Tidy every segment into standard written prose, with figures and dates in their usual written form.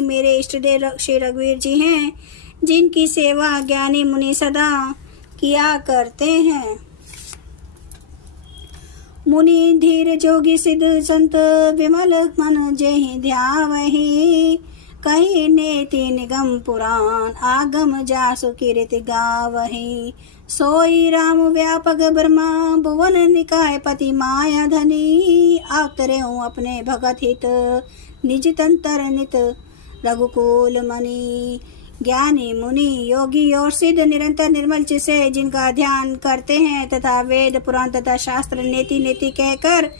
मेरे इष्ट देव श्री रघुवीर जी हैं, जिनकी सेवा ज्ञानी मुनि सदा किया करते हैं। मुनि धीर जोगी सिद्ध संत विमल मन जेहि ध्यावहि, कही नेति निगम पुराण आगम जासु कीर्ति गावहि। सोई राम व्यापक ब्रह्मा भुवन निकाय पति माया धनी, अवतरे हूँ अपने भगत हित निज तंत्र नित रघुकुल मणि। ज्ञानी मुनि योगी और सिद्ध निरंतर निर्मल चित्त से जिनका ध्यान करते हैं तथा वेद पुराण तथा शास्त्र नेति नेति कहकर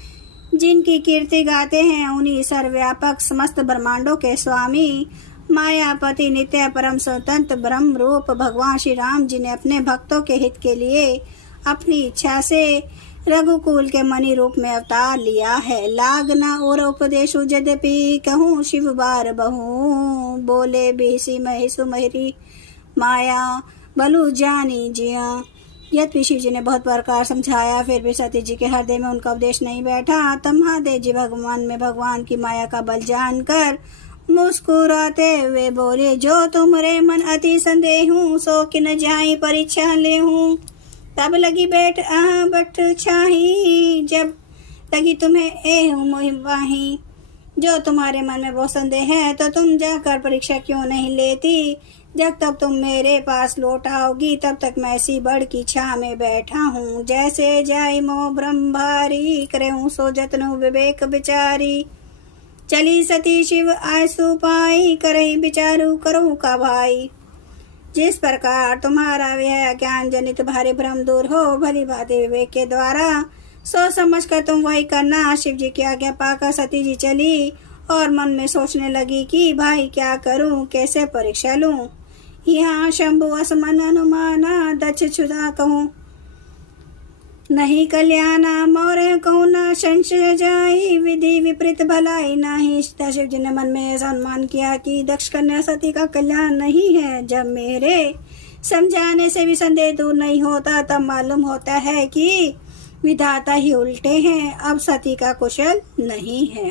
जिनकी कीर्ति गाते हैं, उन्हीं सर्वव्यापक समस्त ब्रह्मांडों के स्वामी मायापति नित्य परम स्वतंत्र ब्रह्म रूप भगवान श्री राम जी ने अपने भक्तों के हित के लिए अपनी इच्छा से रघुकुल के मणि रूप में अवतार लिया है। लागना और उपदेश यद्यपि कहूँ शिव बार बहु, बोले बेसी महिषु महिरी माया बलु जानी जिया। यद्यपि शिव जी ने बहुत प्रकार समझाया, फिर भी सती जी के हृदय में उनका उपदेश नहीं बैठा। तब महादेव जी भगवान में भगवान की माया का बल जानकर मुस्कुराते हुए बोले, जो तुमरे मन अति संदेह हूँ, सो किन जाई परीक्षा ले हूँ। तब लगी बैठ बट छाही, जब लगी तुम्हें ए मोहि। जो तुम्हारे मन में बहुत संदेह है तो तुम जाकर परीक्षा क्यों नहीं लेती। जब तक तुम मेरे पास लौट आओगी तब तक मैं इसी बड़ की छा में बैठा हूँ। जैसे जाई मोह ब्रह्म भारी, करे हूँ सो जतनु विवेक विचारी। चली सती शिव आयसु पाई, करही विचारू करो का भाई। जिस प्रकार तुम्हारा यह ज्ञान जनित भारी भ्रम दूर हो, भली भांति विवेक के द्वारा सोच समझ कर तुम वही करना। शिव जी की आज्ञा पाकर सती जी चली और मन में सोचने लगी कि भाई क्या करूं, कैसे परीक्षा लूं। यहाँ शंभु असमन अनुमाना, दक्ष क्षुधा कहूँ नहीं कल्याणा। मोरे कहूँ न संशय जाई, विधि विपरीत भलाई नाही। शिव जी ने मन में ऐसा अनुमान किया कि दक्ष कन्या सती का कल्याण नहीं है। जब मेरे समझाने से भी संदेह दूर नहीं होता तब मालूम होता है कि विधाता ही उल्टे हैं, अब सती का कुशल नहीं है।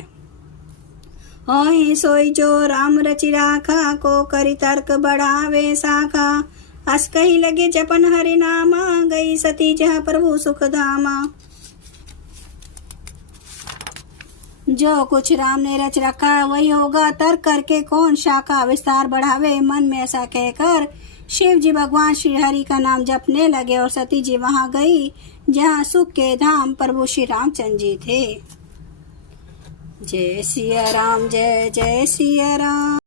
होहि सोई जो राम रचि राखा, को करी तर्क बढ़ावे शाखा। हस कहीं लगे जपन हरि नामा, गई सती जहाँ प्रभु सुख धामा। जो कुछ राम ने रच रखा वही होगा, तर्क करके कौन शाखा विस्तार बढ़ावे। मन में ऐसा कहकर शिव जी भगवान श्री हरि का नाम जपने लगे और सती जी वहां गई जहाँ सुख के धाम प्रभु श्री रामचंद्र जी थे। जय सिया राम, जय जय सिया राम।